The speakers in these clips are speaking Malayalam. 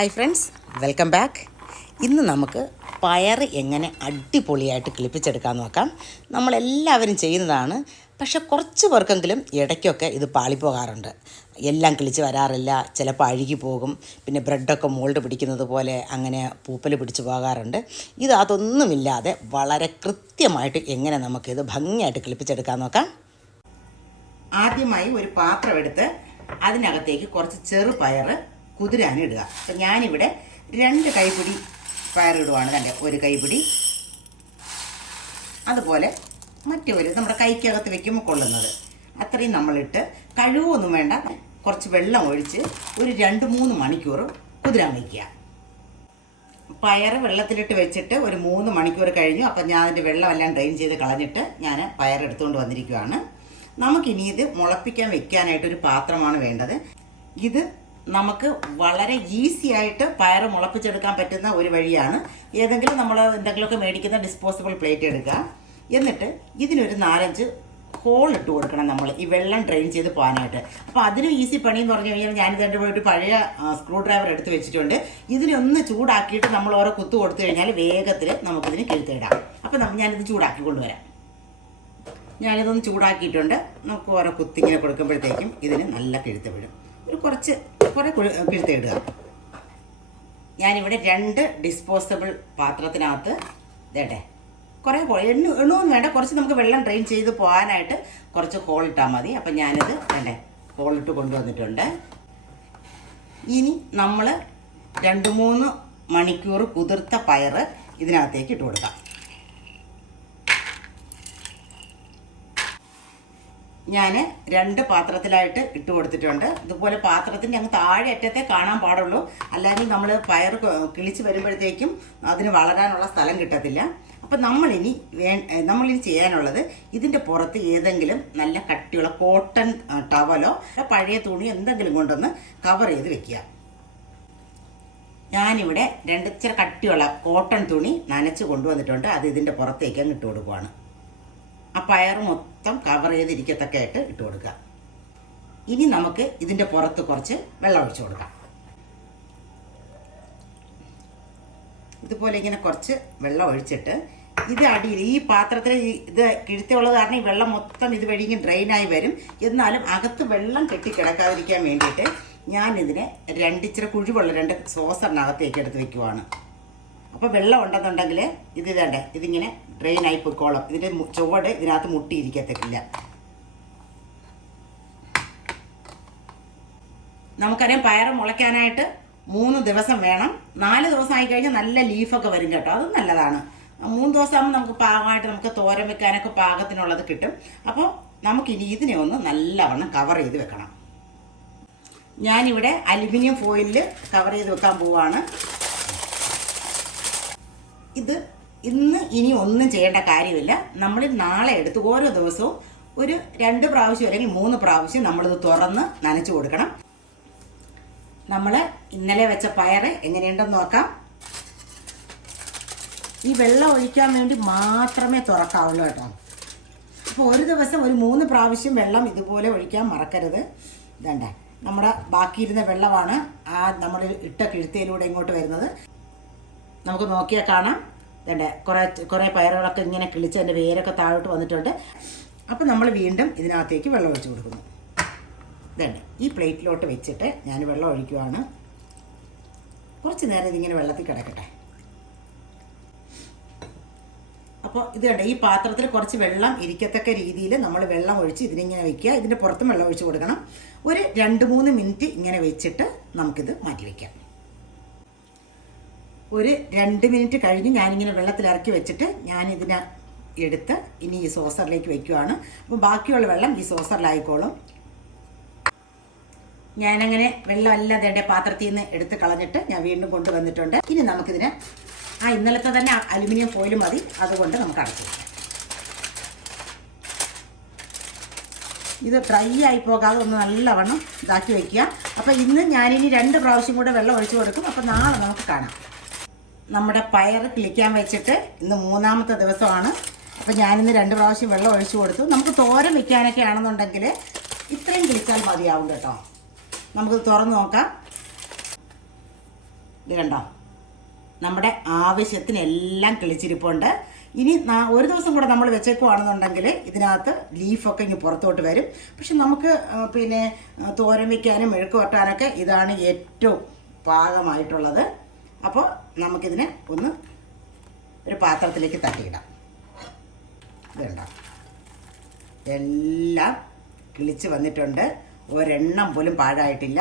ഹായ് ഫ്രണ്ട്സ് വെൽക്കം ബാക്ക് ഇന്ന് നമുക്ക് പയർ എങ്ങനെ അടിപൊളിയായിട്ട് കിളിപ്പിച്ചെടുക്കാൻ നോക്കാം. നമ്മളെല്ലാവരും ചെയ്യുന്നതാണ്. പക്ഷെ കുറച്ച് പേർക്കെങ്കിലും ഇടയ്ക്കൊക്കെ ഇത് പാളിപ്പോകാറുണ്ട്. എല്ലാം കിളിച്ച് വരാറില്ല. ചിലപ്പോൾ അഴുകി പോകും. പിന്നെ ബ്രെഡൊക്കെ മോൾഡ് പിടിക്കുന്നത് പോലെ അങ്ങനെ പൂപ്പൽ പിടിച്ച് പോകാറുണ്ട്. ഇത് അതൊന്നുമില്ലാതെ വളരെ കൃത്യമായിട്ട് എങ്ങനെ നമുക്കിത് ഭംഗിയായിട്ട് കിളിപ്പിച്ചെടുക്കാൻ നോക്കാം. ആദ്യമായി ഒരു പാത്രം എടുത്ത് അതിനകത്തേക്ക് കുറച്ച് ചെറുപയർ കുതിരാനിടുക അപ്പം ഞാനിവിടെ രണ്ട് കൈപ്പിടി പയറിടുവാണ് കണ്ടേ. ഒരു കൈപ്പിടി അതുപോലെ മറ്റേ ഒരു നമ്മുടെ കൈക്കകത്ത് വെക്കുമ്പോൾ കൊള്ളുന്നത്. അത്രയും നമ്മളിട്ട് കഴിവൊന്നും വേണ്ട. കുറച്ച് വെള്ളം ഒഴിച്ച് ഒരു രണ്ട് മൂന്ന് മണിക്കൂർ കുതിരാൻ വയ്ക്കുക. പയർ വെള്ളത്തിലിട്ട് വെച്ചിട്ട് ഒരു മൂന്ന് മണിക്കൂർ കഴിഞ്ഞു. അപ്പം ഞാൻ അതിന്റെ വെള്ളമെല്ലാം ഡ്രെയിൻ ചെയ്ത് കളഞ്ഞിട്ട് ഞാൻ പയർ എടുത്തുകൊണ്ട് വന്നിരിക്കുകയാണ് നമുക്കിനി ഇത് മുളപ്പിക്കാൻ വെക്കാനായിട്ട് ഒരു പാത്രമാണ് വേണ്ടത്. ഇത് നമുക്ക് വളരെ ഈസി ആയിട്ട് പയർ മുളപ്പിച്ചെടുക്കാൻ പറ്റുന്ന ഒരു വഴിയാണ്. ഏതെങ്കിലും നമ്മൾ എന്തെങ്കിലുമൊക്കെ മേടിക്കുന്ന ഡിസ്പോസിബിൾ പ്ലേറ്റ് എടുക്കുക. എന്നിട്ട് ഇതിനൊരു നാലഞ്ച് ഹോൾ ഇട്ട് കൊടുക്കണം നമ്മൾ. ഈ വെള്ളം ഡ്രെയിൻ ചെയ്ത് പോകാനായിട്ട്. അപ്പോൾ അതിനും ഈസി പണി എന്ന് പറഞ്ഞു കഴിഞ്ഞാൽ ഞാനിത് എന്റെ പോയിട്ട് പഴയ സ്ക്രൂ ഡ്രൈവർ എടുത്ത് വെച്ചിട്ടുണ്ട്. ഇതിനൊന്ന് ചൂടാക്കിയിട്ട് നമ്മൾ ഓരോ കുത്തു കൊടുത്തു കഴിഞ്ഞാൽ വേഗത്തിൽ നമുക്കിതിന് കിഴുത്തിടാം. അപ്പോൾ ഞാനിത് ചൂടാക്കി കൊണ്ടുവരാം. ഞാനിതൊന്ന് ചൂടാക്കിയിട്ടുണ്ട്. നമുക്ക് ഓരോ കുത്തിങ്ങനെ കൊടുക്കുമ്പോഴത്തേക്കും ഇതിന് നല്ല കിഴുത്ത് വിടും. ഒരു കുറച്ച് കുറേ ഇടുക. ഞാനിവിടെ രണ്ട് ഡിസ്പോസിബിൾ പാത്രത്തിനകത്ത് ഇതേട്ടെ കുറേ എണ്ണ എണ്ണൊന്നും വേണ്ട. കുറച്ച് നമുക്ക് വെള്ളം ഡ്രെയിൻ ചെയ്ത് പോകാനായിട്ട് കുറച്ച് ഹോൾ ഇട്ടാൽ മതി. അപ്പം ഞാനിത് വേണ്ടേ ഹോളിട്ട് കൊണ്ടുവന്നിട്ടുണ്ട്. ഇനി നമ്മൾ രണ്ട് മൂന്ന് മണിക്കൂർ കുതിർത്ത പയറ് ഇതിനകത്തേക്ക് ഇട്ട് കൊടുക്കാം. ഞാൻ രണ്ട് പാത്രത്തിലായിട്ട് ഇട്ട് കൊടുത്തിട്ടുണ്ട്. ഇതുപോലെ പാത്രത്തിന്റെ അങ്ങ് താഴെ അറ്റത്തെ കാണാൻ പാടുള്ളൂ. അല്ലെങ്കിൽ നമ്മൾ പയർ കിളിച്ച് വരുമ്പോഴത്തേക്കും അതിന് വളരാനുള്ള സ്ഥലം കിട്ടത്തില്ല. അപ്പം നമ്മളിനി വേ നമ്മളിനി ചെയ്യാനുള്ളത് ഇതിന്റെ പുറത്ത് ഏതെങ്കിലും നല്ല കട്ടിയുള്ള കോട്ടൺ ടവലോ പഴയ തുണി എന്തെങ്കിലും കൊണ്ടൊന്ന് കവർ ചെയ്ത് വെക്കുക. ഞാനിവിടെ രണ്ട് കട്ടിയുള്ള കോട്ടൺ തുണി നനച്ച് കൊണ്ടുവന്നിട്ടുണ്ട്. അത് ഇതിന്റെ പുറത്തേക്ക് അങ്ങ് ഇട്ട് കൊടുക്കുവാണ്. ആ പയർ മൊത്തം കവർ ചെയ്തിരിക്കത്തക്ക ആയിട്ട് ഇട്ട് കൊടുക്കുക. ഇനി നമുക്ക് ഇതിന്റെ പുറത്ത് കുറച്ച് വെള്ളം ഒഴിച്ചു കൊടുക്കാം. ഇതുപോലെ ഇങ്ങനെ കുറച്ച് വെള്ളം ഒഴിച്ചിട്ട് ഇത് അടിയിൽ ഈ പാത്രത്തിൽ ഇത് കിഴുത്തുള്ളത് കാരണം ഈ വെള്ളം മൊത്തം ഇത് വഴി ഡ്രെയിനായി വരും. എന്നാലും അകത്ത് വെള്ളം കെട്ടിക്കിടക്കാതിരിക്കാൻ വേണ്ടിയിട്ട് ഞാനിതിനെ രണ്ടിച്ചിരി കുഴിവുള്ള രണ്ട് സോസറിനകത്തേക്ക് എടുത്ത് വെക്കുവാണ്. അപ്പോൾ വെള്ളം ഉണ്ടെന്നുണ്ടെങ്കിൽ ഇത് വേണ്ടേ ഇതിങ്ങനെ ഡ്രെയിൻ ആയി പൊയ്ക്കോളും ഇതിന്റെ ചുവട് ഇതിനകത്ത് മുട്ടിയിരിക്കത്തില്ല. നമുക്കറിയാം പയർ മുളയ്ക്കാനായിട്ട് മൂന്ന് ദിവസം വേണം. നാല് ദിവസം ആയി കഴിഞ്ഞാൽ നല്ല ലീഫൊക്കെ വരും കേട്ടോ. അതും നല്ലതാണ്. മൂന്ന് ദിവസം ആകുമ്പോൾ നമുക്ക് പാകമായിട്ട് നമുക്ക് തോരൻ വെക്കാനൊക്കെ പാകത്തിനുള്ളത് കിട്ടും. അപ്പോൾ നമുക്കിനി ഇതിനെ ഒന്ന് നല്ലവണ്ണം കവർ ചെയ്ത് വെക്കണം. ഞാനിവിടെ അലുമിനിയം ഫോയിലിൽ കവർ ചെയ്ത് വെക്കാൻ പോവാണ്. ഇത് ഇന്ന് ഇനി ഒന്നും ചെയ്യേണ്ട കാര്യമില്ല. നമ്മൾ നാളെ എടുത്ത് ഓരോ ദിവസവും ഒരു രണ്ട് പ്രാവശ്യം അല്ലെങ്കിൽ മൂന്ന് പ്രാവശ്യം നമ്മളിത് തുറന്ന് നനച്ചു കൊടുക്കണം. നമ്മൾ ഇന്നലെ വെച്ച പയർ എങ്ങനെയുണ്ടെന്ന് നോക്കാം. ഈ വെള്ളം ഒഴിക്കാൻ വേണ്ടി മാത്രമേ തുറക്കാവുള്ളൂ കേട്ടോ. അപ്പോൾ ഒരു ദിവസം ഒരു മൂന്ന് പ്രാവശ്യം വെള്ളം ഇതുപോലെ ഒഴിക്കാൻ മറക്കരുത്. ഇതണ്ട നമ്മുടെ ബാക്കിയിരുന്ന വെള്ളമാണ് ആ നമ്മൾ ഇട്ട കിഴുത്തയിലൂടെ ഇങ്ങോട്ട് വരുന്നത്. നമുക്ക് നോക്കിയാൽ കാണാം. ഇതണ്ട കുറേ കുറേ പയറുകളൊക്കെ ഇങ്ങനെ കിളിച്ച് അതിന്റെ വേരൊക്കെ താഴോട്ട് വന്നിട്ടുണ്ട്. അപ്പോൾ നമ്മൾ വീണ്ടും ഇതിനകത്തേക്ക് വെള്ളം ഒഴിച്ച് കൊടുക്കുന്നു. ഇതേ ഈ പ്ലേറ്റിലോട്ട് വെച്ചിട്ട് ഞാൻ വെള്ളം ഒഴിക്കുവാണ്. കുറച്ച് നേരം ഇതിങ്ങനെ വെള്ളത്തിൽ കിടക്കട്ടെ. അപ്പോൾ ഇത് കണ്ട ഈ പാത്രത്തിൽ കുറച്ച് വെള്ളം ഇരിക്കത്തക്ക രീതിയിൽ നമ്മൾ വെള്ളം ഒഴിച്ച് ഇതിനിങ്ങനെ വെക്കുക. ഇതിന്റെ പുറത്തും വെള്ളം ഒഴിച്ച് കൊടുക്കണം. ഒരു രണ്ട് മൂന്ന് മിനിറ്റ് ഇങ്ങനെ വെച്ചിട്ട് നമുക്കിത് മാറ്റി വയ്ക്കാം ഒരു രണ്ട് മിനിറ്റ് കഴിഞ്ഞ് ഞാനിങ്ങനെ വെള്ളത്തിൽ ഇറക്കി വെച്ചിട്ട് ഞാനിതിനെ എടുത്ത് ഇനി ഈ സോസറിലേക്ക് വെക്കുവാണ്. അപ്പോൾ ബാക്കിയുള്ള വെള്ളം ഈ സോസറിലായിക്കോളും. ഞാനങ്ങനെ വെള്ളം എല്ലാം തേണ്ട പാത്രത്തിൽ നിന്ന് എടുത്ത് കളഞ്ഞിട്ട് ഞാൻ വീണ്ടും കൊണ്ടുവന്നിട്ടുണ്ട്. ഇനി നമുക്കിതിന് ആ ഇന്നലത്തെ തന്നെ അലുമിനിയം ഫോയിൽ മതി. അതുകൊണ്ട് നമുക്ക് അടച്ചു ഇത് ഡ്രൈ ആയി പോകാതെ ഒന്ന് നല്ലവണ്ണം ഇതാക്കി വയ്ക്കുക അപ്പോൾ ഇന്ന് ഞാനിനി രണ്ട് പ്രാവശ്യം കൂടെ വെള്ളം ഒഴിച്ചു കൊടുക്കും. അപ്പോൾ നാളെ നമുക്ക് കാണാം. നമ്മുടെ പയർ കിളിക്കാൻ വെച്ചിട്ട് ഇന്ന് മൂന്നാമത്തെ ദിവസമാണ്. അപ്പോൾ ഞാനിന്ന് രണ്ട് പ്രാവശ്യം വെള്ളം ഒഴിച്ചു കൊടുത്തു. നമുക്ക് തോരൻ വെക്കാനൊക്കെ ആണെന്നുണ്ടെങ്കിൽ ഇത്രയും കിളിച്ചാൽ മതിയാവും കേട്ടോ. നമുക്ക് തുറന്ന് നോക്കാം. ഇത് കണ്ടോ? നമ്മുടെ ആവശ്യത്തിന് എല്ലാം കിളിച്ചിരിപ്പുണ്ട്. ഇനി ഒരു ദിവസം കൂടെ നമ്മൾ വെച്ചേക്കുവാണെന്നുണ്ടെങ്കിൽ ഇതിനകത്ത് ലീഫൊക്കെ ഇങ്ങ് പുറത്തോട്ട് വരും. പക്ഷെ നമുക്ക് പിന്നെ തോരൻ വയ്ക്കാനും മെഴുക്ക് വട്ടാനൊക്കെ ഇതാണ് ഏറ്റവും പാകമായിട്ടുള്ളത്. അപ്പോൾ നമുക്കിതിനെ ഒന്ന് ഒരു പാത്രത്തിലേക്ക് തട്ടിയിടാം. ഇതുണ്ടോ? എല്ലാം കിളിച്ച് വന്നിട്ടുണ്ട്. ഒരെണ്ണം പോലും പാഴായിട്ടില്ല.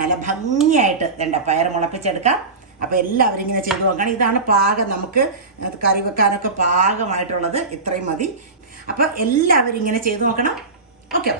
നല്ല ഭംഗിയായിട്ട് വേണ്ട പയർ മുളപ്പിച്ചെടുക്കാം. അപ്പോൾ എല്ലാവരും ഇങ്ങനെ ചെയ്തു നോക്കണം. ഇതാണ് പാകം. നമുക്ക് കറി വെക്കാനൊക്കെ പാകമായിട്ടുള്ളത്. ഇത്രയും മതി. അപ്പോൾ എല്ലാവരും ഇങ്ങനെ ചെയ്തു നോക്കണം. ഓക്കെ